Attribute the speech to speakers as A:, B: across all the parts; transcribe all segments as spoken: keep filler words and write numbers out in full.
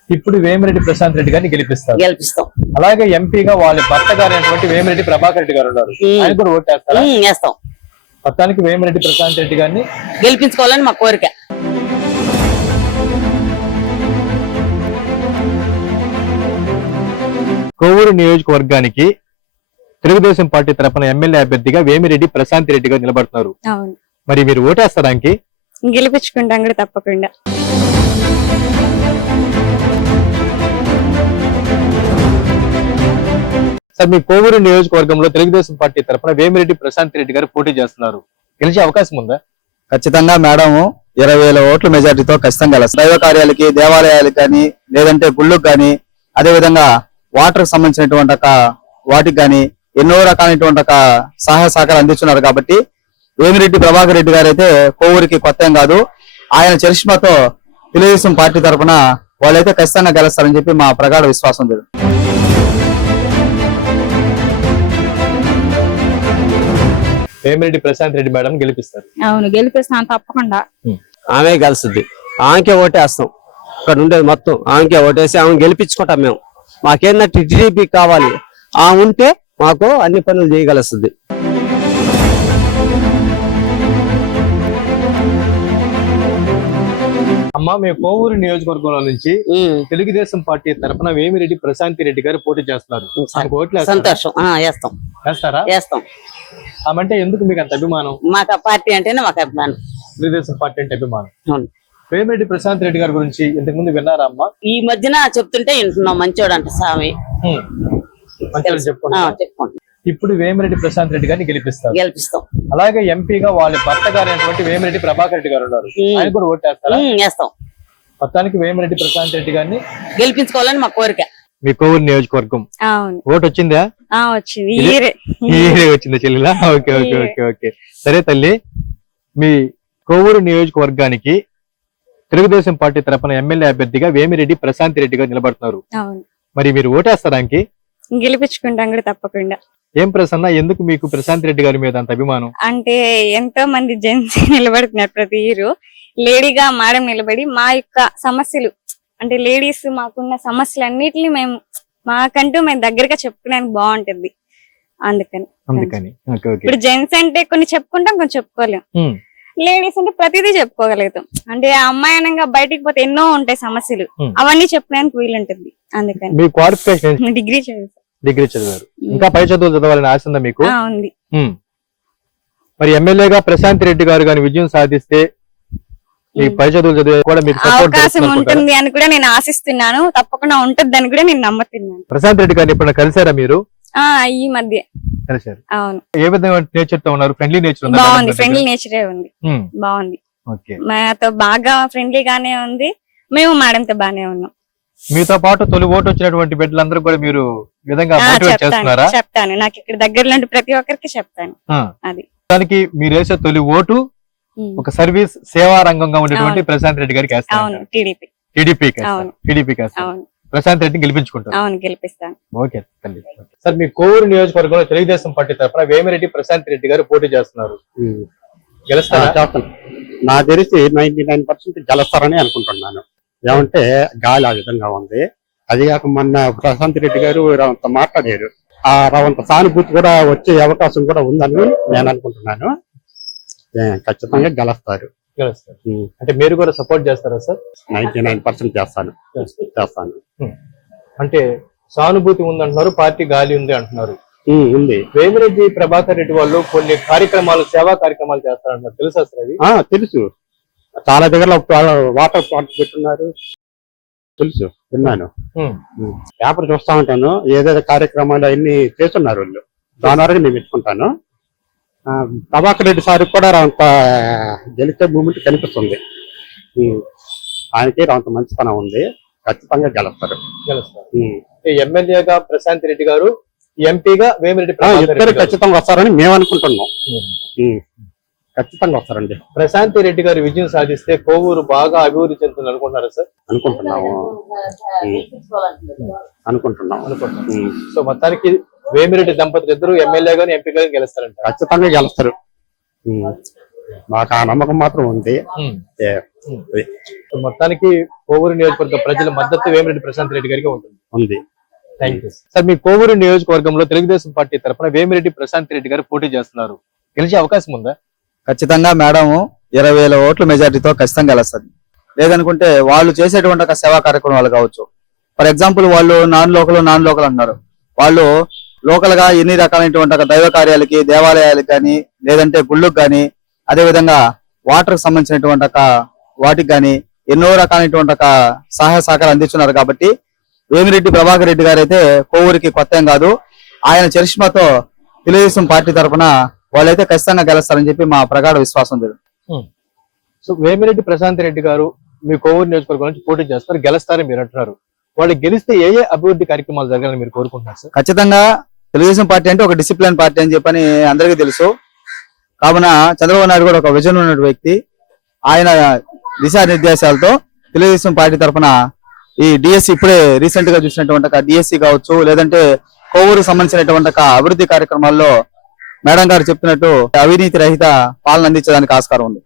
A: ఇప్పుడు వేమిరెడ్డి ప్రశాంత్ రెడ్డి గారిని గెలిపిస్తారు.
B: గెలిపిస్తాం.
A: అలాగే ఎంపీగా వాళ్ళ భర్త గారైనటువంటి వేమిరెడ్డి ప్రభాకర్ రెడ్డి గారు ఉన్నారు. ఆయన కూడా ఓటేస్తారా?
B: వేస్తాం.
A: మొత్తానికి వేమిరెడ్డి ప్రశాంత్ రెడ్డి గారిని
B: గెలిపించుకోవాలని మా కోరిక.
A: కోవూరు నియోజకవర్గానికి తెలుగుదేశం పార్టీ తరఫున ఎమ్మెల్యే అభ్యర్థిగా వేమిరెడ్డి ప్రశాంత్ రెడ్డి గారు నిలబడుతున్నారు. మరి మీరు ఓటేస్తారానికి?
C: గెలిపించుకుంటాం కూడా తప్పకుండా.
A: సార్, మీ కోవూరు నియోజకవర్గంలో తెలుగుదేశం పార్టీ తరఫున వేమిరెడ్డి ప్రశాంత్ రెడ్డి గారు పోటీ చేస్తున్నారు. గెలిచే అవకాశం ఉందా?
D: ఖచ్చితంగా మేడం ఇరవై వేల ఓట్ల మెజార్టీతో ఖచ్చితంగా గెలుస్తారు. దైవ కార్యాలకి, దేవాలయాలకు కానీ, లేదంటే గుళ్ళకు కానీ, అదే విధంగా వాటర్ కి సంబంధించినటువంటి వాటికి కానీ ఎన్నో రకాలైనటువంటి సహాయ సహకారం అందిస్తున్నారు. కాబట్టి వేమిరెడ్డి ప్రభాకర్ రెడ్డి గారు అయితే కోవూరికి కొత్త ఏం కాదు. ఆయన చరిష్మాతో తెలుగుదేశం పార్టీ తరఫున వాళ్ళైతే ఖచ్చితంగా గెలుస్తారని చెప్పి మా ప్రగాఢ విశ్వాసం ఉంది.
A: వేమిరెడ్డి ప్రశాంత్ రెడ్డి మేడం గెలిపిస్తారు.
C: అవును, గెలిపిస్తాను తప్పకుండా.
E: ఆమె గెలుస్తుంది. ఆమెకే ఓటేస్తాం. ఇక్కడ ఉండేది మొత్తం ఆమెకే ఓటేసి ఆమె గెలిపించుకుంటాం. మేము మాకేందంటే టీడీపీ కావాలి. ఆమె ఉంటే మాకు అన్ని పనులు చేయగలుస్తుంది.
A: అమ్మా, మీ కోవూరు నియోజకవర్గంలో నుంచి తెలుగుదేశం పార్టీ తరఫున వేమిరెడ్డి ప్రశాంత్ రెడ్డి గారు పోటీ చేస్తున్నారు.
B: సంతోషం. వేస్తాం.
A: వేస్తారా?
B: వేస్తాం.
A: ఆమంటే ఎందుకు మీకు అంత అభిమానం?
B: మాకు ఆ పార్టీ అంటేనే మాకు అభిమానం.
A: తెలుగుదేశం పార్టీ అంటే అభిమానం. వేమిరెడ్డి ప్రశాంత్ రెడ్డి గారి గురించి ఇంతకు ముందు విన్నారా అమ్మా?
B: ఈ మధ్యన చెప్తుంటే వింటున్నాం. మంచోడు అంట స్వామి.
A: చెప్పుకుంటాం. ఇప్పుడు వేమిరెడ్డి ప్రశాంత్ రెడ్డి గారిని గెలిపిస్తారు.
B: గెలిపిస్తాం.
A: అలాగే ఎంపీగా వాళ్ళ భర్త గారైనటువంటి వేమిరెడ్డి ప్రభాకర్ రెడ్డి గారు ఉన్నారు. ఆయన కూడా ఓటేస్తారా?
B: వేస్తాం.
A: మొత్తానికి వేమిరెడ్డి ప్రశాంత్ రెడ్డి గారిని
B: గెలిపించుకోవాలని మా కోరిక.
A: మీ కోవూరు నియోజకవర్గం ఓటు వచ్చిందా?
C: వచ్చింది.
A: వచ్చిందా చెల్లిలా? ఓకే ఓకే ఓకే ఓకే సరే తల్లి, మీ కోవూరు నియోజకవర్గానికి తెలుగుదేశం పార్టీ తరఫున ఎమ్మెల్యే అభ్యర్థిగా వేమిరెడ్డి ప్రశాంత్ రెడ్డి గారు నిలబడుతున్నారు. మరి మీరు ఓటేస్తారానికి?
C: గెలిపించుకుంటాం కూడా తప్పకుండా.
A: ఏం ప్రసన్న, ఎందుకు మీకు ప్రశాంత్ రెడ్డి గారి మీద అంత అభిమానం?
C: అంటే ఎంతో మంది జెంట్స్ నిలబడుతున్నారు ప్రతి ఇయర్. లేడీగా మేడం నిలబడి మా యొక్క సమస్యలు, అంటే లేడీస్ మాకున్న సమస్యలు అన్నిటిని మేము మాకంటూ మేము దగ్గరగా చెప్పుకోవడానికి బాగుంటుంది. అందుకని
A: అందుకని
C: ఇప్పుడు జెంట్స్ అంటే కొన్ని చెప్పుకుంటాం, కొన్ని చెప్పుకోలేం. లేడీస్ అంటే ప్రతిదీ చెప్పుకోగలుగుతాం. అంటే ఆ అమ్మాయి అనగా బయటికి పోతే ఎన్నో ఉంటాయి సమస్యలు, అవన్నీ చెప్పడానికి వీలుంటుంది. అందుకని.
A: మీ క్వాలిఫికేషన్?
C: డిగ్రీ చదివారు.
A: డిగ్రీ చదివారు. ఇంకా పై చదువులు చదవాలని ఆశ ఉందా మీకు?
C: ఉంది.
A: మరి ఎమ్మెల్యేగా ప్రశాంత్ రెడ్డి గారు గాని విజయం సాధిస్తే మీ పై చదువులు చదివే కూడా మీకు
C: అవకాశం ఉంటుంది అని కూడా నేను ఆశిస్తున్నాను. తప్పకుండా ఉంటుంది అని కూడా నేను నమ్ముతున్నాను.
A: ప్రశాంత్ రెడ్డి గారిని ఎప్పుడైనా కలిసారా మీరు?
C: ఈ మధ్య
A: కలిసారు.
C: అవును.
A: ఏ విధంగా నేచర్ తో ఉన్నారు? ఫ్రెండ్లీ నేచర్
C: బాగుంది. ఫ్రెండ్లీ నేచరే ఉంది. బాగుంది. మాతో బాగా ఫ్రెండ్లీగానే ఉంది. మేము మేడంతో బాగానే ఉన్నాం.
A: మీతో పాటు తొలి ఓటు వచ్చినటువంటి బిడ్డలందరూ కూడా మీరు విధంగా మోటివేట్ చేస్తున్నారా?
C: చెప్తాను. నాకు ఇక్కడ దగ్గరలో ప్రతి ఒక్కరికి చెప్తాను. అది
A: దానికి మీరు వేసే తొలి ఓటు ఒక సర్వీస్ సేవా రంగంగా ఉండేటువంటి ప్రశాంత్ రెడ్డి గారికి వేస్తాను.
C: టీడీపీ
A: టీడీపీ టీడీపీ ప్రశాంత్ రెడ్డిని గెలిపించుకుంటారు.
C: అవును, గెలిపిస్తాను.
A: ఓకే తల్లి. సార్, మీ కోవూరు నియోజకవర్గంలో తెలుగుదేశం పార్టీ తరఫున వేమిరెడ్డి ప్రశాంత్ రెడ్డి గారు పోటీ చేస్తున్నారు. గెలుస్తారా?
F: నాకు తెలిసి నైన్టీ నైన్ పర్సెంట్ గెలుస్తారని అనుకుంటున్నాను. ఏమంటే గాలి ఆ విధంగా ఉంది. అది కాక మొన్న ప్రశాంత్ రెడ్డి గారు రవంత మాట్లాడారు. ఆ రవంత సానుభూతి కూడా వచ్చే అవకాశం కూడా ఉందని నేను అనుకుంటున్నాను. ఖచ్చితంగా గెలుస్తారు.
A: అంటే మీరు కూడా సపోర్ట్ చేస్తారా సార్?
F: నైన్టీ నైన్ పర్సెంట్ చేస్తాను చేస్తాను
A: అంటే సానుభూతి ఉంది అంటున్నారు, పార్టీ గాలి ఉంది అంటున్నారు.
F: ఉంది.
A: వేమిరెడ్డి ప్రభాకర్ రెడ్డి వాళ్ళు కొన్ని కార్యక్రమాలు, సేవా కార్యక్రమాలు చేస్తారంటారు. తెలుసా సార్ అది?
F: తెలుసు. చాలా దగ్గర వాటర్ ప్లాంట్ పెట్టున్నారు. తెలుసు, విన్నాను. పేపర్ చూస్తా ఉంటాను. ఏదైతే కార్యక్రమాలు అన్ని చేస్తున్నారు వాళ్ళు, దాని వరకు నేను పెట్టుకుంటాను. ప్రభాకర్ రెడ్డి సార్ కూడా అంత గెలిచే మూమెంట్ కనిపిస్తుంది. ఆయనకి అంత మంచితనం ఉంది. ఖచ్చితంగా గెలుస్తారు.
A: గెలుస్తారు. ఎమ్మెల్యేగా ప్రశాంత్ రెడ్డి గారు, ఎంపీగా వేమిరెడ్డి
F: ఇద్దరు ఖచ్చితంగా వస్తారని మేము అనుకుంటున్నాం. ఖచ్చితంగా వస్తారండి.
A: ప్రశాంత్ రెడ్డి గారు విజయం సాధిస్తే కోవూరు బాగా అభివృద్ధి చెందుతుంది అనుకుంటున్నారా సార్?
F: అనుకుంటున్నాము అనుకుంటున్నాం
A: అనుకుంటున్నాం సో మొత్తానికి వేమిరెడ్డి దంపతులు ఇద్దరు ఎమ్మెల్యే గాని ఎంపీ గాని గెలుస్తారంట.
F: ఖచ్చితంగా గెలుస్తారు. మాకు ఆ నమ్మకం మాత్రం ఉంది.
A: ఉమ్.
F: ఏ,
A: ఉమ్. సో మొత్తానికి కోవూరు నియోజకవర్గ ప్రజల మద్దతు వేమిరెడ్డి ప్రశాంత్ రెడ్డి గారికి ఉంటుంది.
F: ఉంది.
A: Thank you sir. మీ కోవూరు నియోజకవర్గంలో తెలుగుదేశం పార్టీ తరఫున వేమిరెడ్డి ప్రశాంత్ రెడ్డి గారు పోటీ చేస్తున్నారు. గెలిచే అవకాశం ఉందా?
D: ఖచ్చితంగా మేడం ఇరవై వేల ఓట్ల మెజార్టీతో ఖచ్చితంగా గెలుస్తుంది. లేదనుకుంటే వాళ్ళు చేసేటువంటి ఒక సేవా కార్యక్రమాలు కావచ్చు. ఫర్ ఎగ్జాంపుల్ వాళ్ళు నాన్ లోకల్ నాన్ లోకల్ అంటున్నారు. వాళ్ళు లోకల్ గా ఎన్ని రకాలైనటువంటి ఒక దైవ కార్యాలకి, దేవాలయాలకు కానీ, లేదంటే గుళ్ళకు కానీ, అదే విధంగా వాటర్ కి సంబంధించినటువంటి ఒక వాటికి కానీ ఎన్నో రకాలైనటువంటి ఒక సహాయ సహకారం అందిస్తున్నారు. కాబట్టి వేమిరెడ్డి ప్రభాకర్ రెడ్డి గారు అయితే కోవూరికి కొత్త ఏం కాదు. ఆయన చరిష్మాతో తెలుగుదేశం పార్టీ తరఫున వాళ్ళైతే ఖచ్చితంగా గెలుస్తారని చెప్పి మా ప్రగాఢ విశ్వాసం ఉంది.
A: సో వేమిరెడ్డి ప్రశాంత్ రెడ్డి గారు మీ కోవూరు నియోజకవర్గం నుంచి పోటీ చేస్తారు, గెలుస్తారని మీరు అంటున్నారు. వాళ్ళు గెలిస్తే ఏ ఏ అభివృద్ధి కార్యక్రమాలు జరగాలని మీరు కోరుకుంటున్నారు సార్?
D: ఖచ్చితంగా తెలుగుదేశం పార్టీ అంటే ఒక డిసిప్లిన్ పార్టీ అని చెప్పని అందరికీ తెలుసు. కావున చంద్రబాబు నాయుడు కూడా ఒక విజన్ ఉన్న వ్యక్తి. ఆయన దిశానిర్దేశాలతో తెలుగుదేశం పార్టీ తరఫున ఈ డిఎస్సి ఇప్పుడే రీసెంట్ గా చూసినటువంటి ఒక డిఎస్సి కావచ్చు, లేదంటే కోవూరు సంబంధించినటువంటి ఒక అభివృద్ధి కార్యక్రమాల్లో మేడం గారు చెప్తున్నట్టు అవినీతి రహిత పాలన అందించడానికి ఆస్కారం ఉంది.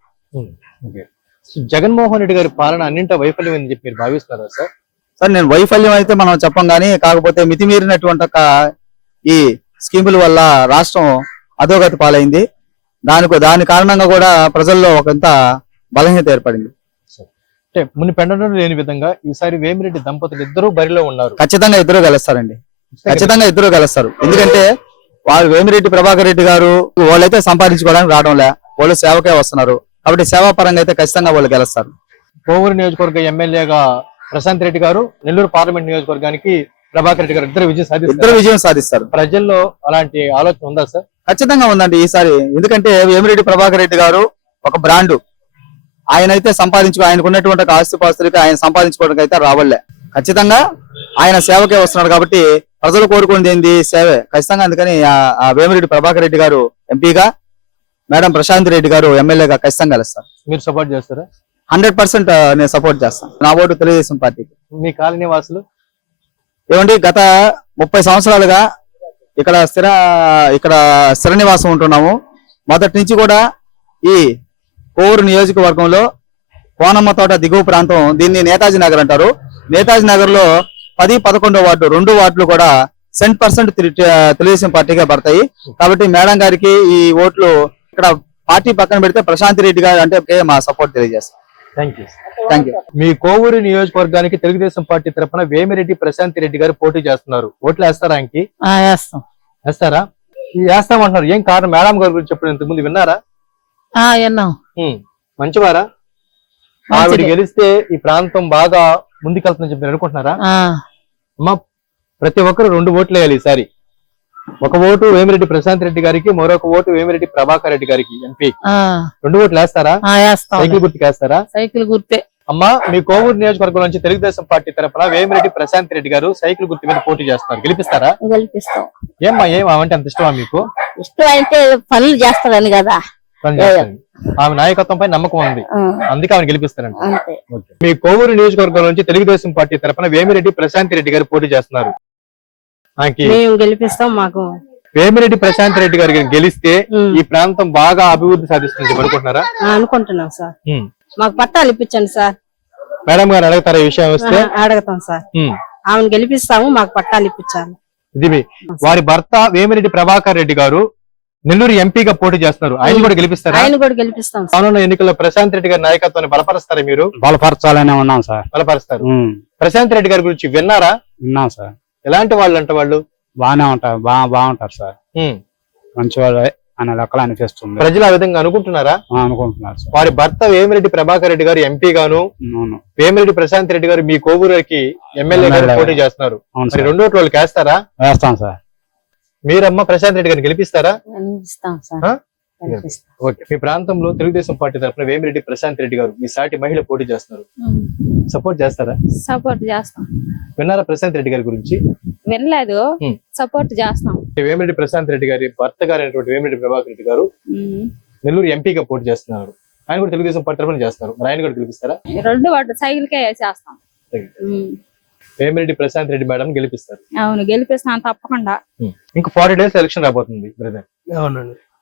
A: సో జగన్మోహన్ రెడ్డి గారి పాలన అన్నింటా వైఫల్యం అని చెప్పి మీరు భావిస్తున్నారా సార్?
D: సార్ నేను వైఫల్యం అయితే మనం చెప్పం కానీ, కాకపోతే మితిమీరినటువంటి ఒక ఈ స్కీముల వల్ల రాష్ట్రం అధోగతి పాలైంది. దానికి దాని కారణంగా కూడా ప్రజల్లో ఒకంత బలహీనత ఏర్పడింది.
A: అంటే మునిపెన్నడూ లేని విధంగా ఈసారి వేమిరెడ్డి దంపతులు ఇద్దరు బరిలో ఉన్నారు.
D: ఖచ్చితంగా ఇద్దరు గెలుస్తారండి. ఖచ్చితంగా ఇద్దరు గెలుస్తారు. ఎందుకంటే వాళ్ళు వేమిరెడ్డి ప్రభాకర్ రెడ్డి గారు వాళ్ళైతే సంపాదించుకోవడానికి రావడంలే, వాళ్ళు సేవకే వస్తున్నారు. కాబట్టి సేవా పరంగా అయితే ఖచ్చితంగా వాళ్ళు గెలుస్తారు.
A: కోవూరు నియోజకవర్గ ఎమ్మెల్యేగా ప్రశాంత్ రెడ్డి గారు, నెల్లూరు పార్లమెంట్ నియోజకవర్గానికి ప్రభాకర్ రెడ్డి గారు ఇద్దరు విజయం
D: ఇద్దరు
A: సాధిస్తారు.
D: విజయం సాధిస్తారు.
A: ప్రజల్లో అలాంటి ఆలోచన ఉందా సార్?
D: ఖచ్చితంగా ఉందండి ఈసారి. ఎందుకంటే వేమిరెడ్డి ప్రభాకర్ రెడ్డి గారు ఒక బ్రాండ్. ఆయన అయితే సంపాదించుకో ఆయనకు ఉన్నటువంటి ఆస్తి పాస్తులకి ఆయన సంపాదించుకోవడానికి అయితే రావట్లే. ఖచ్చితంగా ఆయన సేవకే వస్తున్నాడు. కాబట్టి ప్రజలు కోరుకునేది ఏంది? సేవే. ఖచ్చితంగా అందుకని ఆ- ఆ వేమిరెడ్డి ప్రభాకర్ రెడ్డి గారు ఎంపీగా, మేడం ప్రశాంత్ రెడ్డి గారు ఎమ్మెల్యేగా ఖచ్చితంగా గెలుస్తారు.
A: మీరు సపోర్ట్ చేస్తారా?
D: హండ్రెడ్ పర్సెంట్ నేను సపోర్ట్ చేస్తాను. నా ఓటు తెలుగుదేశం పార్టీకి.
A: మీ కాలనీ వాసులు
D: ఏమండి, గత ముప్పై సంవత్సరాలుగా ఇక్కడ స్థిర ఇక్కడ స్థిర నివాసం ఉంటున్నాము. మొదటి నుంచి కూడా ఈ కోవూరు నియోజకవర్గంలో కోనమ్మ తోట దిగువ ప్రాంతం, దీన్ని నేతాజీ నగర్ అంటారు. నేతాజీ నగర్ లో పది పదకొండో వార్డు రెండు వార్డులు కూడా సెంట్ పర్సెంట్ తెలుగుదేశం పార్టీగా పడతాయి. కాబట్టి మేడం గారికి ఈ ఓట్లు ఇక్కడ పార్టీ పక్కన పెడితే ప్రశాంత్ రెడ్డి గారు అంటే మా సపోర్ట్ తెలియజేస్తాం.
A: Thank you.
D: Thank you.
A: మీ కోవూరు నియోజకవర్గానికి తెలుగుదేశం పార్టీ తరఫున వేమిరెడ్డి ప్రశాంత్ రెడ్డి గారు పోటీ చేస్తున్నారు. ఓట్లు వేస్తారా? ఆయనకి
B: వేస్తాం.
A: వేస్తారా? ఈ వేస్తామంటున్నారు. ఏం కారణం? మేడం గారి గురించి చెప్పిన ఇంతకు ముందు విన్నారా?
B: విన్నాం.
A: ఉమ్, మంచివారా? ఆవిడ గెలిస్తే ఈ ప్రాంతం బాగా ముందుకెళ్తుందని చెప్పి మీరు అనుకుంటున్నారా? అమ్మా, ప్రతి ఒక్కరు రెండు ఓట్లు వేయాలి ఈసారి. ఒక ఓటు వేమిరెడ్డి ప్రశాంత్ రెడ్డి గారికి, మరొక ఓటు వేమిరెడ్డి ప్రభాకర్ రెడ్డి గారికి ఎంపీ. రెండు ఓట్లు వేస్తారా? సైకిల్ గుర్తుకు వేస్తారా?
B: సైకిల్ గుర్తే.
A: అమ్మా, మీ కోవూరు నియోజకవర్గం నుంచి తెలుగుదేశం పార్టీ తరఫున వేమిరెడ్డి ప్రశాంత్ రెడ్డి గారు సైకిల్ గుర్తు మీద పోటీ చేస్తున్నారు. గెలిపిస్తారా?
G: గెలిపిస్తాం.
A: ఏమ్మా, ఏం అంటే అంత ఇష్టమా మీకు?
G: ఇష్టం అంటే పనులు చేస్తారని కదా.
A: పని చేస్తారని. ఆమె నాయకత్వంపై నమ్మకం ఉంది,
G: ఆ,
A: అందుకే ఆమె గెలిపిస్తారంట.
G: అంతే.
A: ఓకే. మీ కోవూరు నియోజకవర్గం నుంచి తెలుగుదేశం పార్టీ తరఫున వేమిరెడ్డి ప్రశాంత్ రెడ్డి గారు పోటీ చేస్తున్నారు. ఆమెకి
G: మేము గెలిపిస్తాం. మాకు
A: వేమిరెడ్డి ప్రశాంత్ రెడ్డి గారు గెలిస్తే
G: ఉమ్,
A: ఈ ప్రాంతం బాగా అభివృద్ధి సాధిస్తుంది అనుకుంటున్నారా?
G: ఆ, అనుకుంటున్నాం సార్.
A: ఉమ్.
G: మాకు పట్టాలు ఇప్పించండి సార్.
A: మేడం గారు అడుగుతారా ఈ విషయం వస్తే?
G: ఆ, అడుగుతాం సార్.
A: ఉమ్.
G: ఆమెను గెలిపిస్తాము, మాకు పట్టాలు ఇప్పించాలి.
A: ఇది మీ- వారి భర్త వేమిరెడ్డి ప్రభాకర్ రెడ్డి గారు నెల్లూరు ఎంపీగా పోటీ చేస్తున్నారు. ఆయన కూడా గెలిపిస్తారా?
G: ఆయన కూడా గెలిపిస్తాం సార్.
A: రానున్న ఎన్నికల్లో ప్రశాంత్ రెడ్డి గారి నాయకత్వాన్ని బలపరుస్తారా? మీరు
F: బలపరచాలనే ఉన్నాం సార్.
A: బలపరుస్తారు.
F: ఉమ్,
A: ప్రశాంత్ రెడ్డి గారి గురించి విన్నారా?
F: ఉన్నాం సార్.
A: ఎలాంటి వాళ్ళు అంట వాళ్ళు?
F: బాగానే ఉంటారు. బాగా బాగుంటారు సార్.
A: ఉమ్.
F: మంచి వాళ్ళు అనే లెక్కలు అనిపిస్తుంది.
A: ప్రజలు ఆ విధంగా అనుకుంటున్నారా?
F: ఆ, అనుకుంటున్నారు సార్.
A: వారి భర్త వేమిరెడ్డి ప్రభాకర్ రెడ్డి గారు ఎంపీ గాను,
F: అవును.
A: వేమిరెడ్డి ప్రశాంత్ రెడ్డి గారు మీ కోవూరుకి ఎమ్మెల్యే గారు
F: ఎమ్మెల్యే.
A: పోటీ చేస్తున్నారు.
F: అవును
A: మరి
F: సార్.
A: రెండు ఓట్లు వాళ్ళకి వేస్తారా?
F: వేస్తాం సార్.
A: మీరమ్మ ప్రశాంత్ రెడ్డి గారిని గెలిపిస్తారా?
G: గెలిపిస్తాం సార్.
A: ఆ?
G: గెలిపిస్తాం.
A: ఓకే. మీ ప్రాంతంలో తెలుగుదేశం పార్టీ తరఫున వేమిరెడ్డి ప్రశాంత్ రెడ్డి గారు ఈ సాటి మహిళ పోటీ చేస్తున్నారు. సపోర్ట్ చేస్తారా?
C: సపోర్ట్ చేస్తాం.
A: విన్నారా ప్రశాంత్ రెడ్డి గారి గురించి?
C: వినలేదు,
A: ఉమ్.
C: సపోర్ట్ చేస్తాం.
A: వేమిరెడ్డి ప్రశాంత్ రెడ్డి గారి భర్త గారు అయినటువంటి వేమిరెడ్డి ప్రభాకర్ రెడ్డి గారు
C: ఉమ్.
A: నెల్లూరు ఎంపీగా పోటీ చేస్తున్నారు. ఆయన కూడా తెలుగుదేశం పార్టీ తరఫున చేస్తారు. మరి ఆయన కూడా గెలిపిస్తారా?
C: రెండు వాటి సైకిల్ కే చేస్తాం. ఉమ్.
A: వేమిరెడ్డి ప్రశాంత్ రెడ్డి మేడం గెలిపిస్తారు.
C: అవును, గెలిపిస్తాం తప్పకుండా.
A: ఇంకో ఫార్టీ డేస్ ఎలక్షన్ రాబోతుంది బ్రదర్.
H: అవునండి.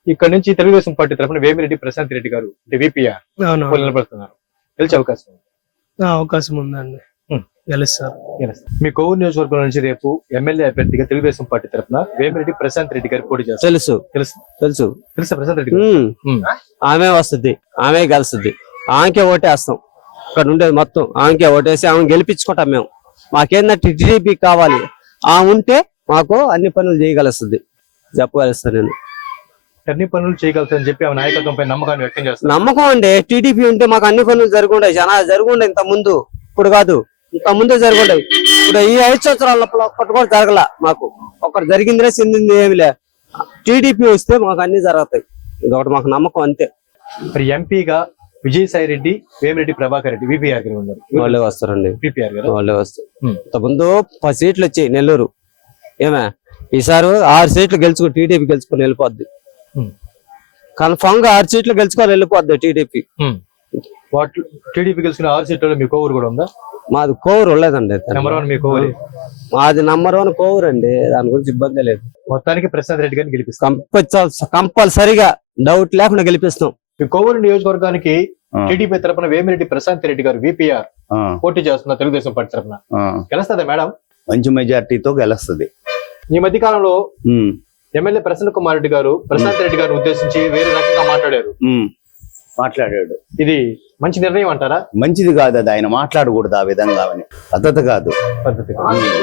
A: ఇక్కడ నుంచి తెలుగుదేశం పార్టీ తరఫున వేమిరెడ్డి ప్రశాంత్ రెడ్డి గారు అంటే విపిఆర్
H: అవును
A: నిలబడుతున్నారు. గెలిచే అవకాశం ఉంది.
H: ఆ, అవకాశం ఉందండి.
A: ఉం.
H: గెలుస్తారు.
A: గెలుస్తారు. మీ కోవూరు నియోజకవర్గం నుంచి రేపు ఎమ్మెల్యే అభ్యర్థిగా తెలుగుదేశం పార్టీ తరఫున వేమిరెడ్డి ప్రశాంత్ రెడ్డి గారు పోటీ చేస్తారు.
E: తెలుసు
A: తెలుసు
E: తెలుసు
A: తెలుసా ప్రశాంత్ రెడ్డి గారు?
E: ఉమ్.
A: ఉమ్.
E: ఆమె వస్తుంది, ఆమె గెలుస్తుంది. ఆమెకే ఓటేస్తాం. ఇక్కడ ఉండేది మొత్తం ఆమెకే ఓటేసి ఆమె గెలిపించుకుంటాం మేము. మాకేందంటే టీడీపీ కావాలి. ఆ ఉంటే మాకు అన్ని పనులు చేయగలుస్తుంది. చెప్పగలుస్తాను నేను.
A: అన్ని పనులు చేయగలుగుతారని చెప్పి ఆ నాయకత్వంపై నమ్మకాన్ని వ్యక్తం చేస్తారు.
E: నమ్మకం అండి. టీడీపీ ఉంటే మాకు అన్ని పనులు జరుగుంటాయి. చాలా జరుగుండే ఇంత ముందు, ఇప్పుడు కాదు, ఇంత ముందే జరుగుంటాయి. ఇప్పుడు ఈ ఐదు సంవత్సరాల లోపల ఒక్కటి కూడా జరగల మాకు. ఒకటి జరిగిందిలే, చెందింది ఏమి లే. టీడీపీ వస్తే మాకు అన్ని జరుగుతాయి. ఇది ఒకటి మాకు నమ్మకం అంతే.
A: మరి ఎంపీగా విజయసాయి రెడ్డి, వేమిరెడ్డి ప్రభాకర్ రెడ్డి విపిఆర్ గారు ఉన్నారు.
E: వాళ్ళే వస్తారండి.
A: విపిఆర్ గారు
E: వాళ్ళే వస్తారు.
A: ఉమ్.
E: ఇంత ముందు పది సీట్లు వచ్చాయి నెల్లూరు. ఏమే ఈసారి ఆరు సీట్లు గెలుచుకో టీడీపీ గెలుచుకొని వెళ్ళిపోద్ది.
A: ఉమ్.
E: కన్ఫామ్ గా ఆరు సీట్లు గెలుచుకొని వెళ్ళిపోద్ది టీడీపీ.
A: ఉమ్. వాటి టీడీపీ గెలుచుకున్న ఆరు సీట్లలో మీ కోవూరు కూడా ఉందా?
E: మాది కోవూరు లేదండి.
A: నెంబర్ వన్ మీ కోవూరు.
E: మాది నంబర్ వన్ కోవూరు అండి. దాని గురించి ఇబ్బంది లేదు.
A: మొత్తానికి ప్రశాంత్ రెడ్డి గారిని గెలిపిస్తాం.
E: కంపల్సరిగా డౌట్ లేకుండా గెలిపిస్తాం.
A: మీ కోవూరు నియోజకవర్గానికి
D: ఆ.
A: టీడీపీ తరఫున వేమిరెడ్డి ప్రశాంత్ రెడ్డి గారు విపిఆర్
D: ఆ,
A: పోటీ చేస్తున్న తెలుగుదేశం పార్టీ తరఫున
D: ఆ.
A: గెలుస్తుందా మేడం?
D: మంచి మెజార్టీతో గెలుస్తుంది.
A: ఈ మధ్య కాలంలో
D: ఉమ్,
A: ఎమ్మెల్యే ప్రసన్న కుమార్ రెడ్డి గారు ప్రశాంత్ రెడ్డి గారిని ఉద్దేశించి వేరే రకంగా మాట్లాడారు.
D: ఉమ్. మాట్లాడాడు.
A: ఇది మంచి నిర్ణయం అంటారా?
D: మంచిది కాదు అది. ఆయన మాట్లాడకూడదు ఆ విధంగా అని. పద్ధతి కాదు.
A: పద్ధతి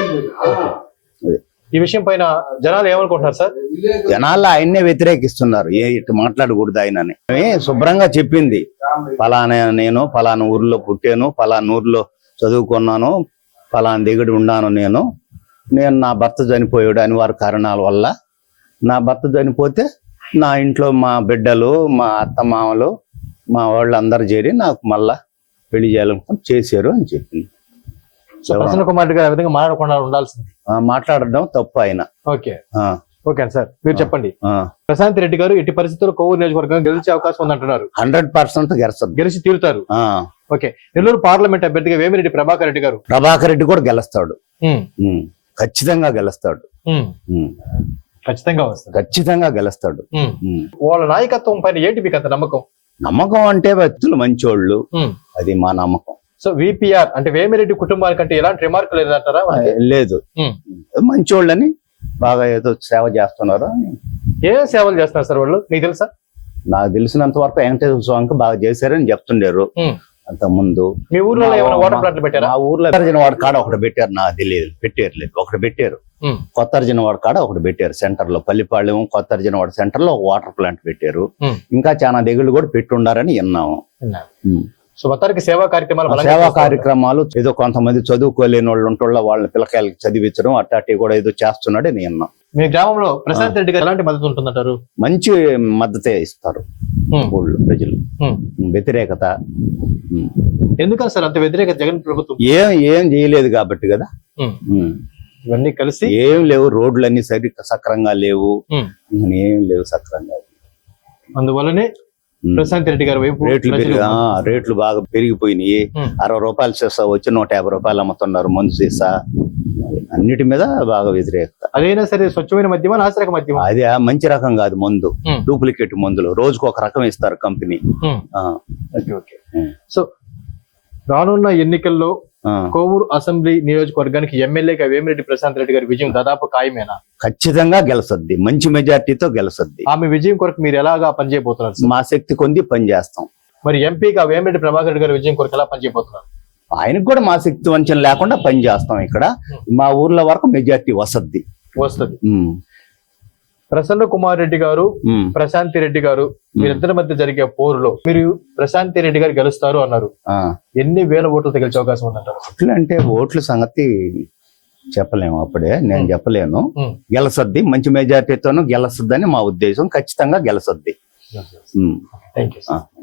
D: అదే.
A: ఈ విషయం పైన జనాలు ఏమనుకుంటున్నారు సార్?
D: జనాల్లో ఆయన్నే వ్యతిరేకిస్తున్నారు. ఏ ఇటు మాట్లాడకూడదు ఆయనని. ఆమె శుభ్రంగా చెప్పింది, ఫలానా నేను ఫలానా ఊర్లో పుట్టాను, ఫలానా ఊర్లో చదువుకున్నాను, ఫలానా దిగుడు ఉన్నాను. నేను నేను నా భర్త చనిపోయాడు అనివార్య కారణాల వల్ల. నా భర్త చనిపోతే నా ఇంట్లో మా బిడ్డలు, మా అత్త మామలు, మా వాళ్ళు అందరు చేరి నాకు మళ్ళా పెళ్లి చేయాలనుకుని చేశారు అని చెప్పింది.
A: సో ప్రసన్న కుమార్ రెడ్డి గారు ఆ విధంగా మాట్లాడకుండా ఉండాల్సింది.
D: ఆ, మాట్లాడడం తప్పు ఆయన.
A: ఓకే
D: ఆ,
A: ఓకే సార్, మీరు చెప్పండి.
D: ఆ.
A: ప్రశాంత్ రెడ్డి గారు ఎట్టి పరిస్థితుల్లో కోవూరు నియోజకవర్గం గెలిచే అవకాశం ఉందంటున్నారు.
D: హండ్రెడ్ పర్సెంట్ గెలుస్తుంది.
A: గెలిచి తీరుతారు.
D: ఆ,
A: ఓకే. నెల్లూరు పార్లమెంట్ అభ్యర్థిగా వేమిరెడ్డి ప్రభాకర్ రెడ్డి గారు
D: ప్రభాకర్ రెడ్డి కూడా గెలుస్తాడు.
A: ఉమ్,
D: ఉమ్, ఖచ్చితంగా గెలుస్తాడు.
A: ఉమ్,
D: ఉమ్,
A: ఖచ్చితంగా వస్తుంది.
D: ఖచ్చితంగా గెలుస్తాడు.
A: ఉమ్.
D: ఉమ్.
A: వాళ్ళ నాయకత్వం పైన ఏంటి మీకు అంత నమ్మకం?
D: నమ్మకం అంటే వ్యక్తులు మంచోళ్ళు,
A: ఉమ్.
D: అది మా నమ్మకం.
A: సో విపిఆర్ అంటే వేమిరెడ్డి కుటుంబానికంటే ఎలాంటి రిమార్క్ లేదంటారా?
D: ఆ, లేదు.
A: ఉమ్.
D: మంచోళ్ళని బాగా ఏదో సేవ చేస్తున్నారు అని
A: ఏ సేవలు చేస్తున్నారు సార్ వాళ్ళు, మీకు తెలుసా?
D: నాకు తెలిసినంత వరకు వెంకటేశ్వర స్వామికి బాగా చేశారని చెప్తుండారు.
A: ఉమ్.
D: అంత ముందు
A: మీ ఊర్లో ఏమైనా వాటర్ ప్లాంట్లు పెట్టారా?
D: మా ఊర్లో అర్జున వాడ కాడ ఒకటి పెట్టారు. నాకు తెలియదు, పెట్టారు లేదు, ఒకటి పెట్టారు.
A: ఉమ్.
D: కొత్త అర్జున వాడ కాడ ఒకటి పెట్టారు. సెంటర్ లో పల్లిపాళ్యం కొత్త అర్జున వాడ సెంటర్ లో ఒక వాటర్ ప్లాంట్ పెట్టారు.
A: ఉమ్.
D: ఇంకా చాలా దిగుళ్ళు కూడా పెట్టుండారని విన్నాము. ఉమ్.
A: సో మొత్తానికి సేవా కార్యక్రమాలు
D: ఆ
A: బలంగా
D: సేవా
A: చేస్తున్నారు.
D: కార్యక్రమాలు ఏదో కొంతమంది చదువుకోలేని వాళ్ళు ఉంటుండ వాళ్ళని పిల్లకాయలకి చదివించడం అట్టాటి కూడా ఏదో చేస్తున్నాడు నేను విన్నాం.
A: మీ గ్రామంలో ప్రశాంత్ రెడ్డి గారు ఎలాంటి మద్దతు ఉంటుందంటారు?
D: మంచి మద్దతే ఇస్తారు
A: ఉమ్.
D: ఊళ్ళో ప్రజలు.
A: ఉమ్.
D: వ్యతిరేకత ఉమ్.
A: ఎందుకని సార్ అంత వ్యతిరేక జగన్ ప్రభుత్వం?
D: ఏం ఏం చేయలేదు కాబట్టి కదా.
A: ఉమ్.
D: ఉమ్.
A: ఇవన్నీ కలిసి
D: ఏం లేవు, రోడ్లన్నీ సరి సక్రంగా లేవు,
A: ఉమ్.
D: ఏం లేవు సక్రంగా.
A: అందువల్లనే
D: ఉమ్.
A: ప్రశాంత్ రెడ్డి గారు వైపు
D: రేట్లు
A: ప్రజలు-
D: పెరిగి ఆ, రేట్లు బాగా పెరిగిపోయినాయి.
A: ఉమ్.
D: అరవై రూపాయలు సీసా వచ్చి నూట యాభై రూపాయలు అమ్ముతున్నారు మందు సీసా. అన్నిటి మీద బాగా వ్యతిరేకత.
A: అదైనా సరే స్వచ్ఛమైన మద్యమా నాసిరక మద్యమా?
D: అది ఆ మంచి రకం కాదు మందు,
A: ఉమ్.
D: డూప్లికేట్ మందులు రోజుకు ఒక రకం ఇస్తారు కంపెనీ.
A: ఉమ్.
D: ఆ,
A: ఓకే ఓకే.
D: ఉమ్.
A: సో రానున్న ఎన్నికల్లో
D: ఆ,
A: కోవూరు అసెంబ్లీ నియోజకవర్గానికి ఎమ్మెల్యేగా వేమిరెడ్డి ప్రశాంత్ రెడ్డి గారి విజయం దాదాపు ఖాయమేనా?
D: ఖచ్చితంగా గెలుసద్ది, మంచి మెజార్టీతో గెలుసద్ది.
A: ఆమె విజయం కొరకు మీరు ఎలాగా పనిచేయబోతున్నారు సార్?
D: మా శక్తి కొంది పని చేస్తాం.
A: మరి ఎంపీగా వేమిరెడ్డి ప్రభాకర్ రెడ్డి గారి విజయం కొరకు ఎలా పనిచేయబోతున్నారు?
D: ఆయనకు కూడా మా శక్తి వంచన లేకుండా పని చేస్తాం. ఇక్కడ మా ఊర్ల వరకు మెజార్టీ వసద్ది.
A: వస్తుంది.
D: ఉమ్,
A: ప్రసన్న కుమార్ రెడ్డి గారు,
D: ఉమ్,
A: ప్రశాంతి రెడ్డి గారు వీరిద్దరి మధ్య జరిగే పోరులో మీరు ప్రశాంతి రెడ్డి గారు గెలుస్తారు అన్నారు.
D: ఆ.
A: ఎన్ని వేల ఓట్లతో గెలిచే అవకాశం ఉందంటారు?
D: ఓట్లు అంటే ఓట్ల సంగతి చెప్పలేము, అప్పుడే నేను చెప్పలేను.
A: ఉమ్.
D: గెలసద్ది, మంచి మెజార్టీతోనూ గెలసద్దని మా ఉద్దేశం. ఖచ్చితంగా గెలసద్ది. ఉమ్.
A: Thank you.
D: ఆ.